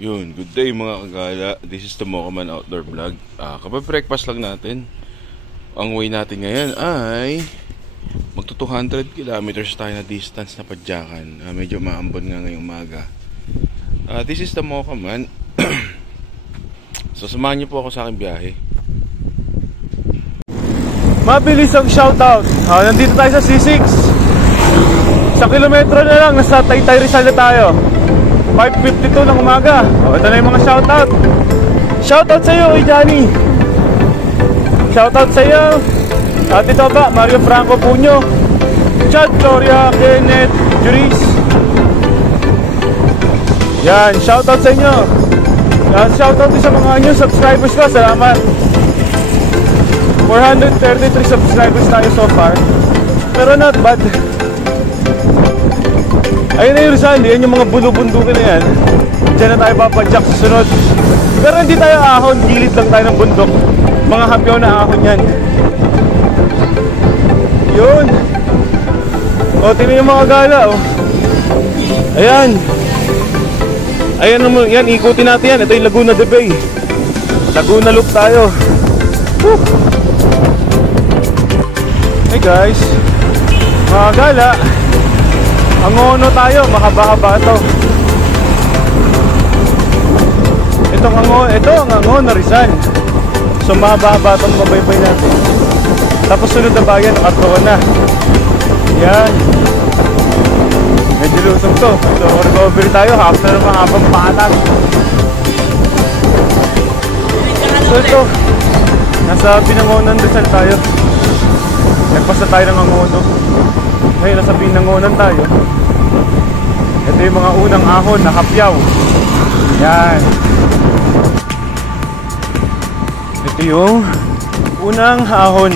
Yun, good day mga kagala. This is the Mokaman Outdoor Vlog. Kapag-breakfast lang natin. Ang way natin ngayon ay magto 200 kilometers tayo na distance na padyakan. Medyo maambon nga ngayong umaga. This is the Mokaman. So samahan niyo po ako sa aking biyahe. Mabilis ang shoutout. Nandito tayo sa C6. Sa kilometro na lang, nasa Taytay Rizal na tayo. 5:52 ng umaga. Ito na yung mga shoutout. Shoutout sa iyo, Johnny. Shoutout sa iyo, Ate Toba, Mario Franco Puño, Chad, Gloria, Kenneth, Juris. Yan, shoutout sa inyo. Yan, shoutout din sa mga new subscribers ko. Salamat. 433 subscribers tayo so far. Pero not bad. Ayun na yung Rizal, yan yung mga bulubundukin na yan. Diyan na tayo papadyak sa sunod. Pero hindi tayo ahon, gilid lang tayo ng bundok. Mga hapyaw na ahon yan. Yun. O, tingnan yung mga gala, o. Ayan. Ayan naman, yan, ikutin natin yan. Ito yung Laguna de Bay. Laguna Loop tayo. Woo. Hey guys, mga gala, Angono tayo, mahaba-haba ito. Ito ang Angono Rizal. So mahaba-haba itong mabaybay natin. Tapos sunod na bayan, Atrona. Yan. Medyo lusong to. So recovery tayo, half na naman habang patag. So ito, nasa Binangonan Rizal tayo. Nagpasa tayo ng Angono. Ngayon nasa Binangonan tayo. Ito yung mga unang ahon na hapyaw. Yan. Ito yung unang ahon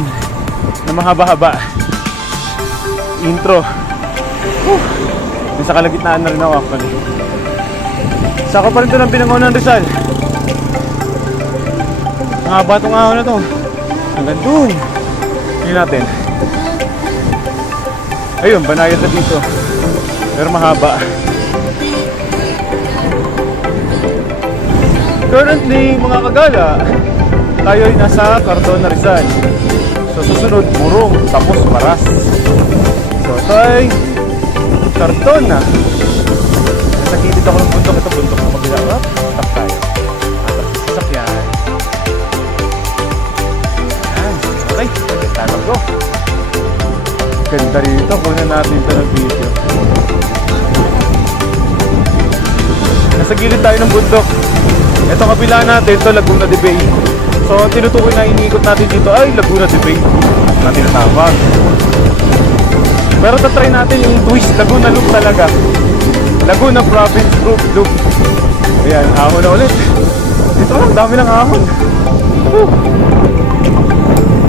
na mahaba-haba. Intro. Nasa kalagitnaan na rin ako actually. Saka pa rin ito ng Binangonan Rizal. Ang haba itong ahon na ito. Hanggang dun. Tingnan natin. Ayun, banayad na dito. Pero mahaba. Currently, mga kagala, tayo ay nasa Cardona Rizal. So susunod, Murong, tapos Maras. So ito ay Cardona. Nasa gilid ako ng bundok. Ito bundok na kabila. Tap tayo. Tapos sasakyan. Ayan. Okay, tayo go. Ganda rito, kunin natin ito ng video. Nasa gilid tayo ng bundok. Ito kabila natin, ito Laguna de Bay. So tinutukoy na iniikot natin dito ay Laguna de Bay na tinatawag. Pero tatry natin yung twist, Laguna Loop talaga. Laguna Province Loop. Ayan, ahon na ulit. Dito lang, dami ng ahon.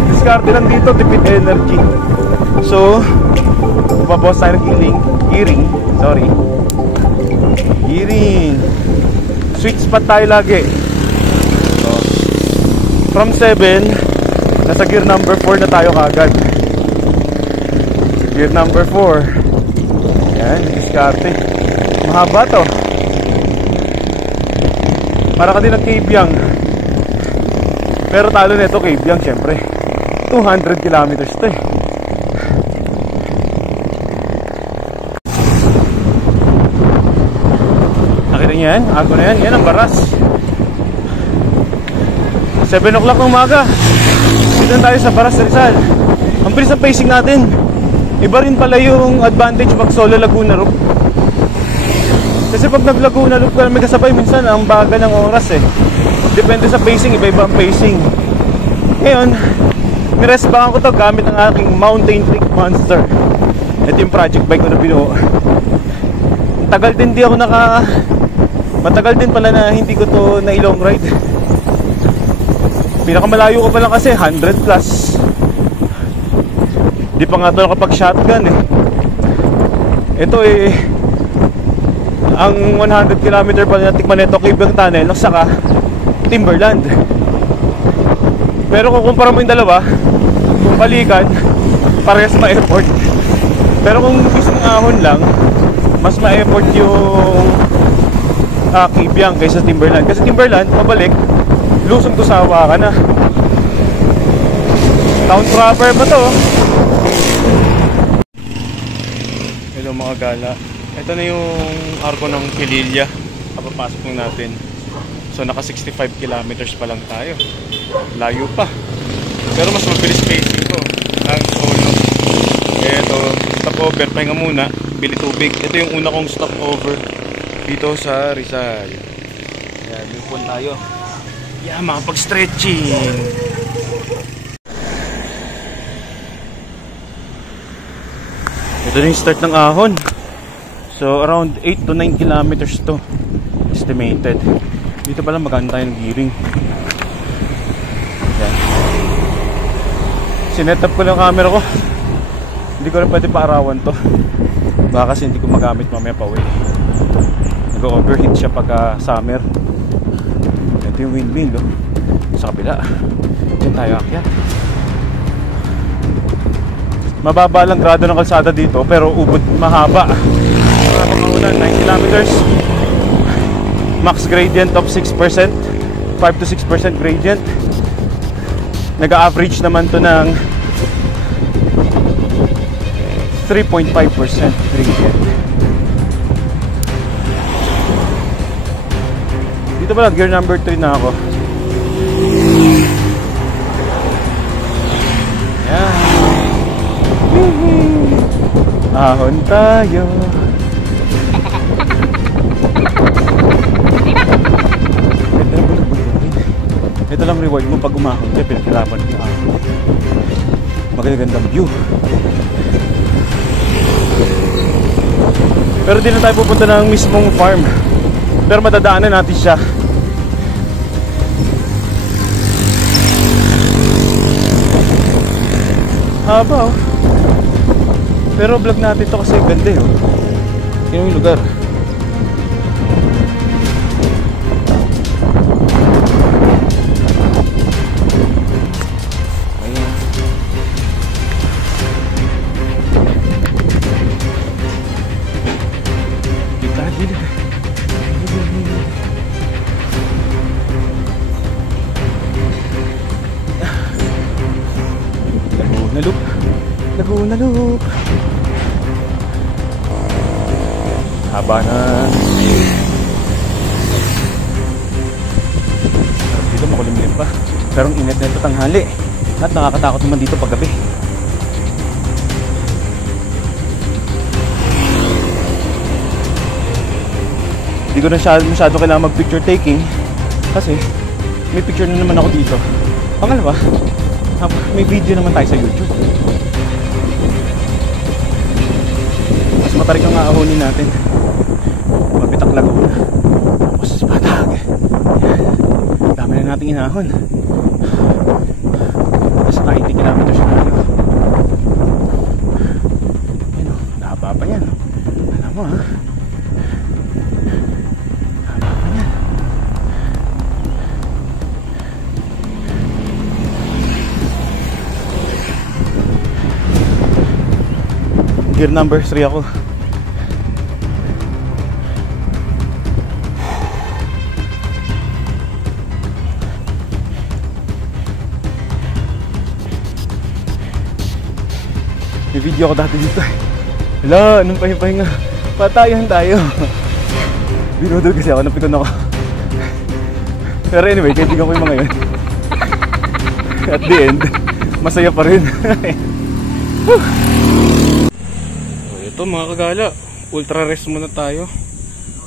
Diskarte lang dito, tipid energy. So, papabawas tayo ng gearing. Sweet spot tayo lagi. So, from 7, nasa gear number 4 na tayo kagad. Gear number 4. Yan, diskarte. Mahaba to. Para ka din ng Kabyang. Pero talo nito Kabyang syempre. 200 kilometers to eh. Yan, ako na yan, yan ang Baras. 7 o'clock ng umaga. Dito tayo sa Baras Rizal. Ang bilis ang pacing natin. Iba rin pala yung advantage mag solo Laguna Loop. Kasi pag nag Laguna Loop ka may kasabay, minsan ang baga ng oras eh. Depende sa pacing, iba-iba ang pacing. Ngayon, nirespakan ko to gamit ang aking Mountain Peak Monster. Ito yung project bike ko na binuo. Tagal din di ako matagal din pala na hindi ko to na long ride. Pinakamalayo ko pa lang kasi 100 plus. Di pa nga to kapag shotgun eh. Ito eh ang 100 km pa na tikman nito Kabyang Tunnel at saka Timberland. Pero kung kumpara mo yung dalawa, kung balikan, parehas ma-effort. Pero kung isang ahon lang, mas ma-effort yung Kibyang kaysa Timberland. Kasi Timberland, pabalik, lusong to sa Hawakan na. Town proper pa to. Hello mga gala. Ito na yung arko ng Pililla. Kapapasok lang natin. So naka 65 kilometers pa lang tayo. Layo pa. Pero mas mabilis pacing ko ang solo. Ito, stopover, pahinga muna, bili tubig. Ito yung una kong stopover dito sa Rizal. Ayan, lupon tayo. Yeah, makapag-stretching. Ito na yung start ng ahon. So around 8 to 9 kilometers to estimated. Dito pala maganda tayo ng gearing. Ayan. Sinet up ko lang camera ko. Hindi ko rin pwede paarawan to. Baka kasi hindi ko magamit mamaya pa uwi. Nag-overheat siya pagka summer. Ito yung windmill oh. Sa kabila. Diyan tayo akyat. Mababa lang grado ng kalsada dito, pero ubod mahaba. Mga 9 kilometers. Max gradient of 6%, 5 to 6% gradient. Nag-average naman to ng 3.5% gradient. Dito pala, gear number 3 na ako. Yan. Ahon tayo. Ito lang reward mo pag umahon ka, pinagkalaban mo yung ahon. Magagandang view. Pero di na tayo pupunta ng mismong farm. Pero madadaanan natin siya. Haba oh. Pero vlog natin to kasi ganda eh oh. Yun yung lugar. Laguna Loop. Haba na. Dito makulimlim pa. Pero ang init na ito tanghali. At nakakatakot naman dito paggabi. Hindi ko na masyado kailangan mag picture taking. Kasi may picture na naman ako dito. Pangalawa, may video naman tayo sa YouTube. Mas matarik ang aahonin natin. Mabitak Laguna. Tapos Patag. Dami na nating inahon. Mas 90 kilometers na tayo. Yan o, nahaba pa yan. Alam mo ha. Nahaba pa yan. Gear number 3 ako. May video ako dati dito. Hala, anong pahinga? Patayan tayo. Binudol kasi ako, napikon ako. Pero anyway, kaibigan ko yung mga yun. At the end, masaya pa rin. Ito mga kagala, ultra rest muna tayo.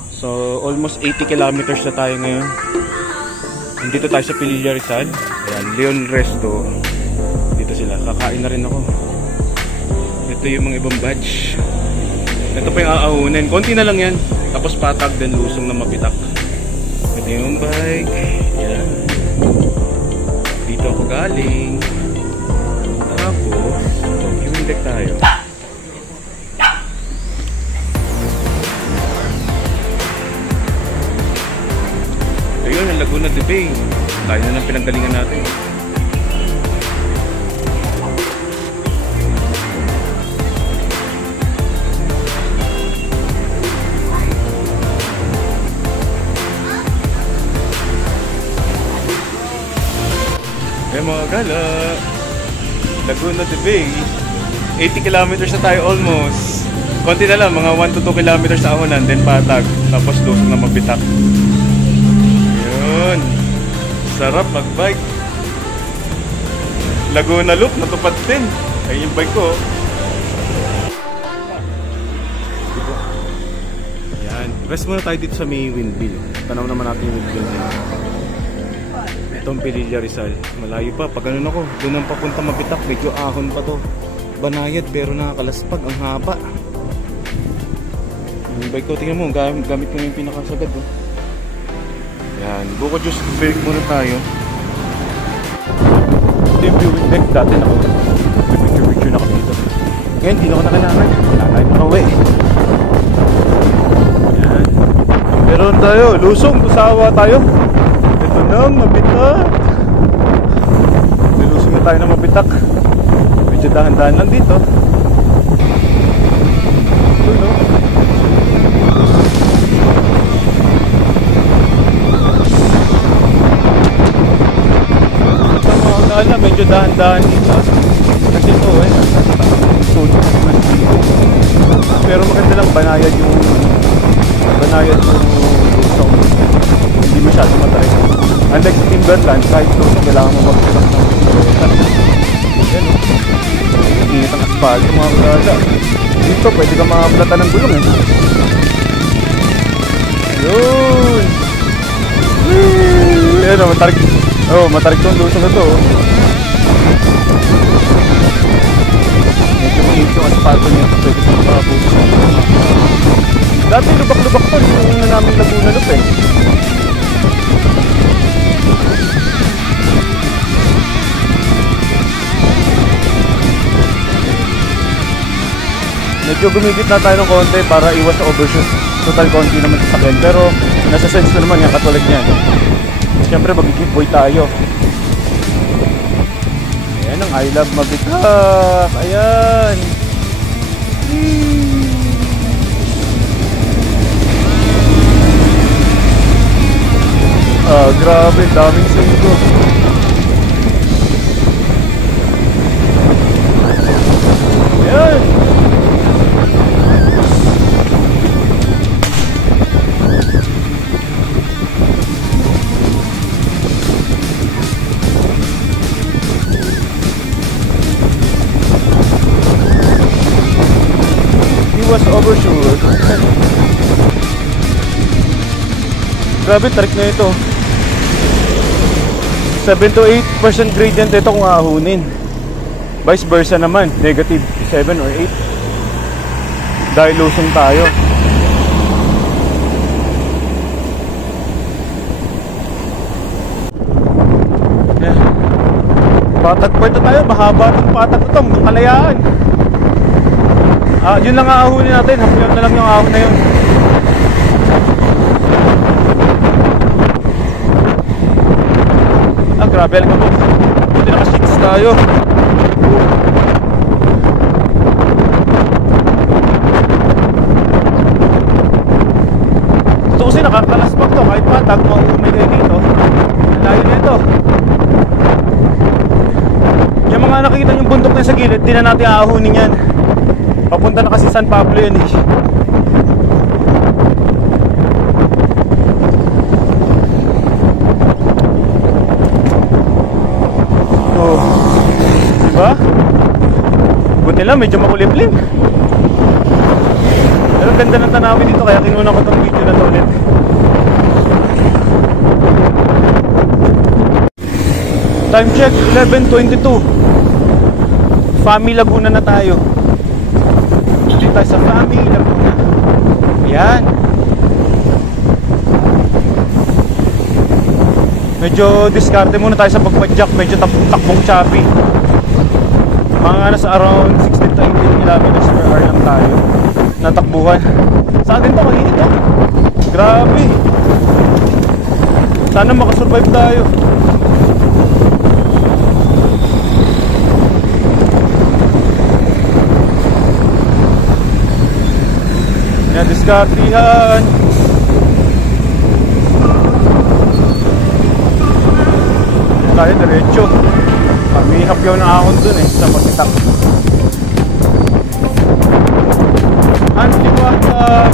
So almost 80 kilometers na tayo ngayon. Dito tayo sa Pililla Rizal. Ayan, Leon Resto. Dito sila, kakain na rin ako. Ito yung mga ibang batch. Ito pa yung aahunin, konti na lang yan. Tapos Patag, then lusong na Mabitak. Ito yung bike. Ayan. Dito ako galing. Tapos yung deck tayo. Ayun, ang Laguna de Bay. Tayo na ng pinanggalingan natin. gala. Laguna de Bay. 80 kilometers na tayo almost. Konti na lang, mga 1 to 2 kilometers sa Ahonan, then Patag. Tapos lusong na Mabitak. Yun. Sarap mag-bike. Laguna Loop, natupad din. Ayun yung bike ko. Yan. Rest muna tayo dito sa may windmill. Tanaw naman natin yung windmill dito. Itong Pililla Rizal. Malayo pa. Pag ganun ako, doon ang papunta Mabitak. Medyo ahon pa to. Banayad pero nakakalaspag. Ang haba. Yung bike ko, tingnan mo. Gamit ko yung pinakasagad. Oh. Yan. Buko juice. Break muna tayo. Ito yung viewing deck. Dati na ako. Picture na ako dito. Ngayon, hindi na ako nakailangan. Wala tayo makauwi. Yan. Meron tayo. Lusong. Tusawa tayo. Ito na. Mabitak. Nilusong na tayo na Mabitak. Medyo dahan-dahan lang dito. Ito no. Ito medyo dahan-dahan dito. Kasi ito pero maganda lang banayad yung lusong. Hindi masyado matarik. Unlike sa Timberland, kahit lusong kailangan mo magpitak ng yan o. Init ang asphalt yung mga kagala. Dito pwede ka makaplata ng gulong eh. Yun! Yan o, matarik. Oh, matarik tong lusong na to. Medyo mainit yung asphalt niya. Pwede ka makabutos. Dati lubak-lubak to. Yung na namin Laguna Loop eh. Medyo gumigit na tayo ng konti para iwas sa overshoot. Total konti naman sa sakyan. Pero nasa sense na naman yan katulad niyan. Siyempre mag-give boy tayo. Ayan ang I love Mabitak. Ayan. Ah, grabe. Daming singgo. Ayan. Was overshoot. Grabe, tarik na ito. 7 to 8% gradient ito kung ahunin. Vice versa naman, negative 7 or 8. Dahil lusong tayo. Yeah. Patag pa ito tayo, mahaba ng patag ito, hanggang Kalayaan. Yun lang ang ahunin natin. Hapyan na lang yung ahon na yun. Grabe lang mo. Buti naka-sheets tayo. Ito kasi nakakalaspag to. Kahit patag, mauumay kayo dito. Layo na ito. Yung mga nakikita yung bundok na sa gilid, di na natin aahunin yan. Papunta na kasi San Pablo yun eh. Oh. Diba? Buti lang, medyo makuliplim. Pero ganda ng tanawin dito, kaya kinuha ko itong video na to ulit. Time check, 11:22. Fami Laguna na tayo. Dito tayo sa Fami Laguna. Ayan. Medyo diskarte muna tayo sa pagpadjak. Medyo takbong choppy. Mga nasa around 16 to 18 kilometers per hour lang tayo natakbuhan. Saan din to? Kainit to? Grabe. Sana makasurvive tayo. Yan, diskartihan. Tayo diretso. May hapyaw na ahon dun eh, sa Magitak. Anliwata,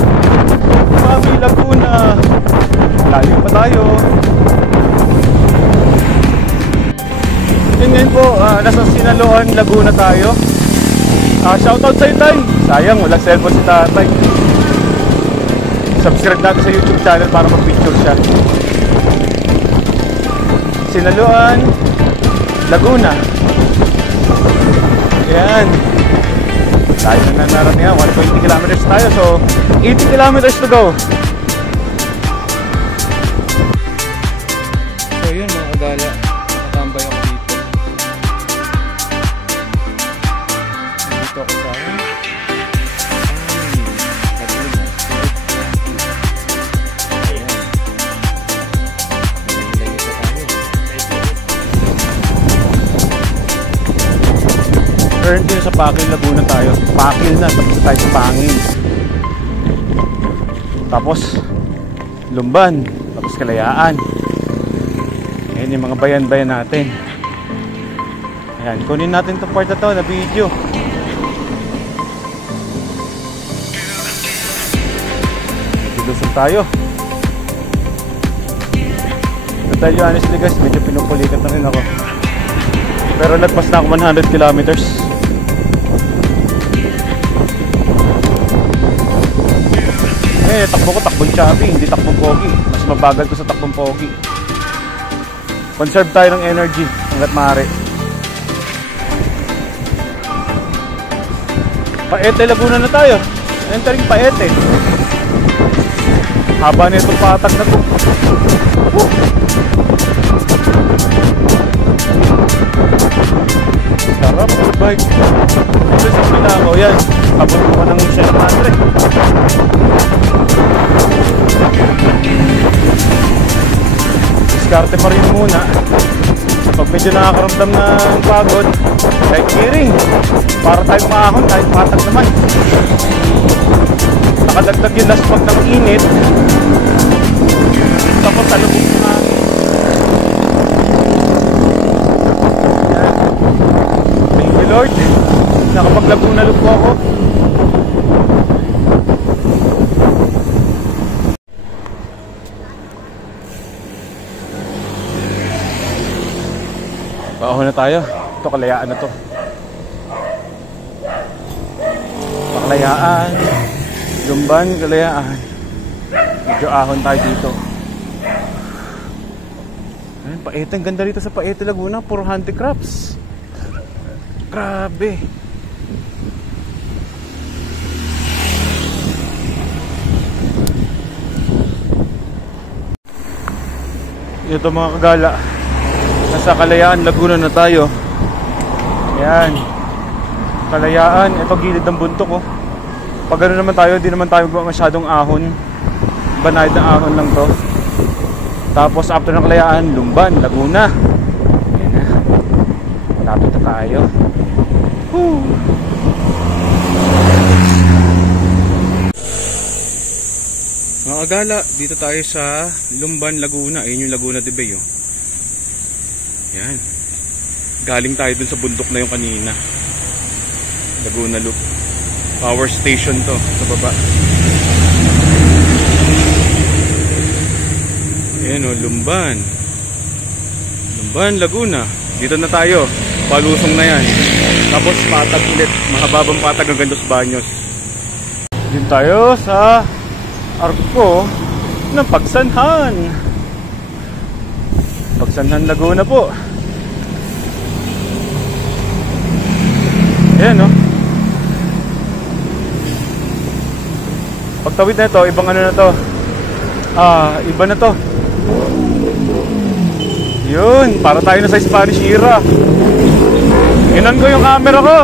Mami Laguna. Layo pa tayo. Yun ngayon po, nasa Sinaloan, Laguna tayo. Shoutout sa'yo, Tay. Sayang, walang cellphone si Tatay. Subscribe natin sa YouTube channel para mag-picture siya. Sinaloan, Laguna. Ayan. Tayo na narating, 120 kilometers tayo. So, 80 kilometers to go. So yun mga kagala, nakatambay ako dito. Dito ako sa Laguna. Ayan. Nilagay sa tayo. Currently sa Pakil, Laguna tayo. Pakil na, tapos tayo sa Pangil. Tapos Lumban, tapos Kalayaan. Ayan yung mga bayan-bayan natin. Ayan, kunin natin itong part na to na video. Lulusog tayo. To tell you honestly guys, medyo pinupulikat na rin ako. Pero lagpas na ako 100 kilometers. Takbo ko, takbong choppy, hindi takbong pogi. Mas mabagal ko sa takbong pogi. Conserve tayo ng energy hanggat maaari. Paete, Laguna na tayo. Entering Paete. Haba na itong patag na to. Sarap, bike. Ito sa Pilago, yan. Abot ko pa ng Shell Madre. Diskarte pa rin muna. Pag medyo nakakaramdam ng pagod, like hearing, para tayo maahon, kahit patag naman. Nakadagdag yung last pag ng init. Tapos talubog yung hangin. Thank you Lord, nakapag-Laguna loop po ako. Paahon na tayo. Ito, Kalayaan na to. Kalayaan, Lumban, Kalayaan. Medyo ahon tayo dito. Ayan, Paete. Ang ganda dito sa Paete, Laguna. Puro handicrafts. Grabe. Ito mga kagala, nasa Kalayaan, Laguna na tayo. Ayan, Kalayaan, ito gilid ng bundok oh. Pag gano'n naman tayo, di naman tayo masyadong ahon. Banayad ng ahon lang to. Tapos after ng Kalayaan, Lumban, Laguna. Ayan na, malapit na tayo. Woo! Mga kagala, dito tayo sa Lumban, Laguna. Ayun yung Laguna de Bay oh. Yan. Galing tayo dun sa bundok na yung kanina. Laguna Loop. Power station to sa baba. Ayan o, Lumban. Lumban, Laguna. Dito na tayo. Palusong na yan. Tapos patag ulit. Mahababang patag hanggang Los Baños. Dito tayo sa arko ng Pagsanhan. Pagsanhan, Laguna po. Ayan no. Pagtawid na ito, ibang ano na to. Iba na to. Yun, para tayo na sa Spanish era. Inan ko yung camera ko.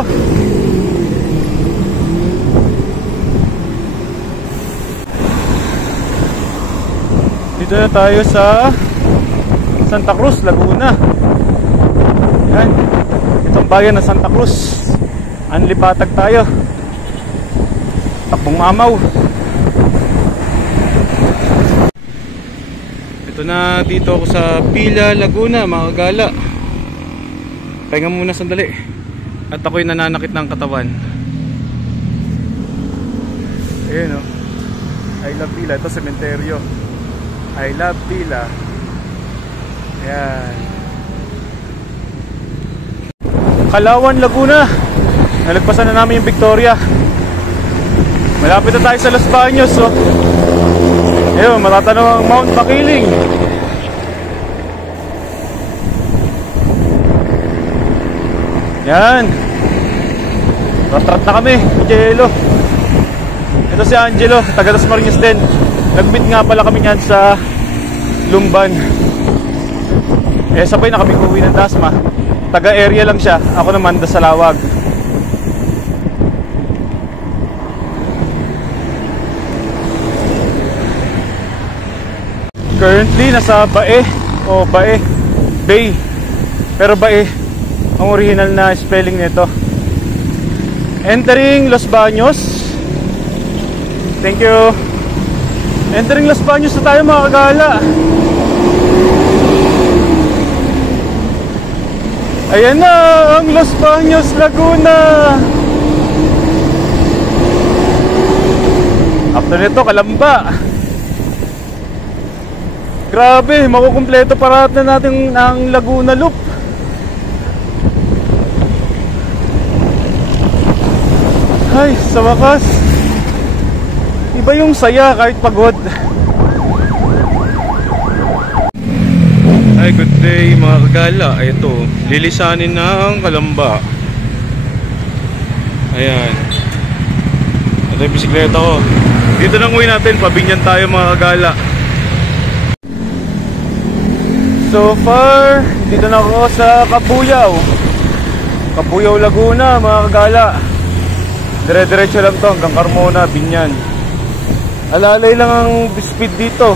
Dito na tayo sa Santa Cruz, Laguna. Yan. Itong bayan ng Santa Cruz. Anlipatag tayo. Takbong mamaw. Ito na, dito ako sa Pila, Laguna, mga kagala. Pahinga muna sandali. At ako'y nananakit ng katawan. Ayun o. I love Tila. Ito sementeryo. I love Tila. Ayan. Kalawan, Laguna. Nalagpasan na namin yung Victoria. Malapit na tayo sa Los Baños. Oh. Ayun, matatanaw ang Mount Makiling. Yan. Rat-rat na kami, Angelo. Ito si Angelo, taga Dasmariñas din. Nag-meet nga pala kami yan sa Lumban. Eh sabay na kami uwi ng Dasma. Taga area lang siya, ako naman Dasalawag. Currently nasa Bae o Bae Bay. Pero Bae ang original na spelling nito. Entering Los Baños. Thank you. Entering Los Baños na tayo mga kagala. Ayan na ang Los Baños, Laguna. After nito, Kalamba. Grabe, makukumpleto para na natin ang Laguna Loop. Ay, sa wakas, iba yung saya kahit pagod. Ay, good day mga kagala. Ay, ito, lilisanin na ang Kalamba. Ayan. Ito yung bisikleta ko. Dito lang uwi natin, pabinyan tayo mga kagala. So far, dito na ako sa Kabuyaw. Kabuyaw, Laguna mga kagala. Dire-diretso lang to hanggang Carmona, Binyan. Alalay lang ang speed dito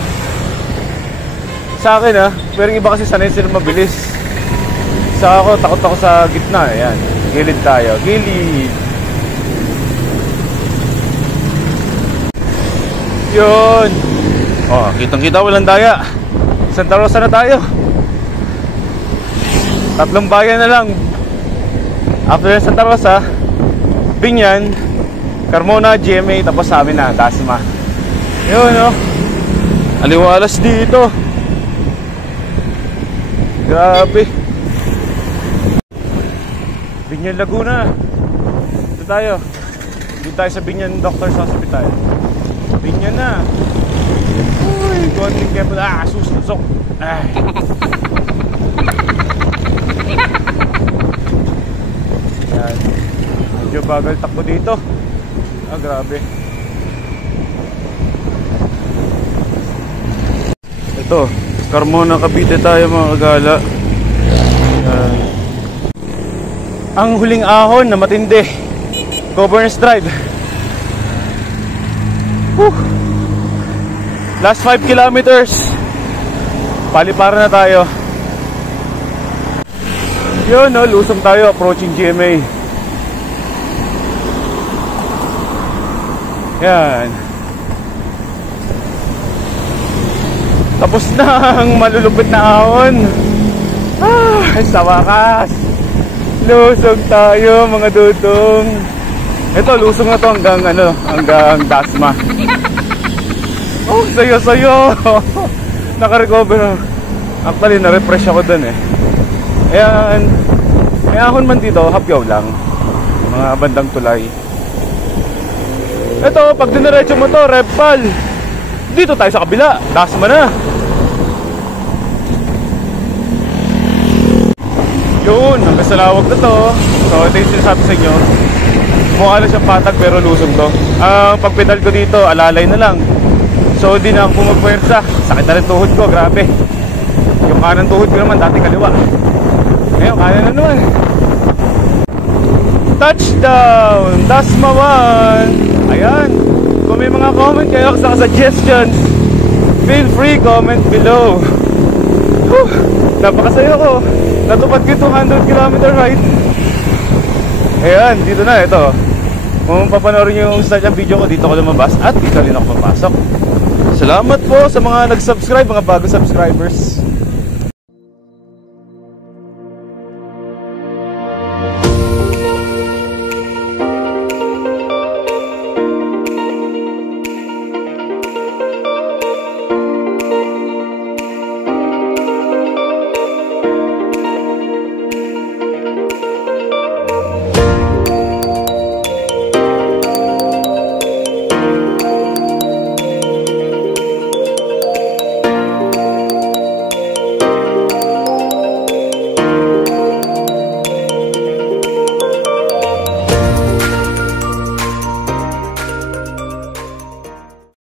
sa akin ha. Pero yung iba kasi sanay sila mabilis. Sa ako, takot ako sa gitna. Ayan, gilid tayo. Gilid. Yun. Oh, kitang kita, walang daya. Santa Rosa na tayo. 3 bayan na lang. After Santa Rosa, Binyan, Carmona, GMA, tapos sa amin na, Dasma. Yun, no? Aliwalas dito. Grabe. Binyan, Laguna. Dito tayo. Dito tayo sa Binyan Doctors Hospital. Binyan na. Uy, konting kepo. Susunok. Ay. Yan. Medyo bagal takbo dito. Grabe. Ito, Carmona, Cavite tayo mga kagala. Ang huling ahon na matindi, Governor's Drive. Last 5 kilometers. Paliparan na tayo. Yun, no, lusong tayo approaching GMA. Yan. Tapos na ang malulupit na ahon. Sa wakas, lusog tayo mga dudong. Ito, lusong na to hanggang Dasma. Oh, sayo. Naka-recover. Actually, na-refresh ako dun eh. Ayan. May ahon man dito, hapyaw lang. Mga bandang tulay. Ito, pag diniretso mo to, Repal. Dito tayo sa kabila, Dasma na. Yun, hanggang sa lawag na to. So, ito yung sinasabi sa inyo. Mukha lang siyang patag pero lusog to. Ang pagpedal ko dito, alalay na lang. So, di na ako pumagpuwersa. Sakit na rin tuhod ko, grabe. Yung kanan tuhod ko naman, dati kaliwa. Ngayon, kanan na naman. Touchdown! Dasma 1! Ayan. Kung may mga comment kayo sa suggestions, feel free, comment below. Napakasaya ko. Natupad ko 200 km ride. Ayan, dito na, ito. Kung papanoorin nyo yung start ng video ko, dito ko lumabas at dito rin ako papasok. Salamat po sa mga nag-subscribe, mga bagong subscribers.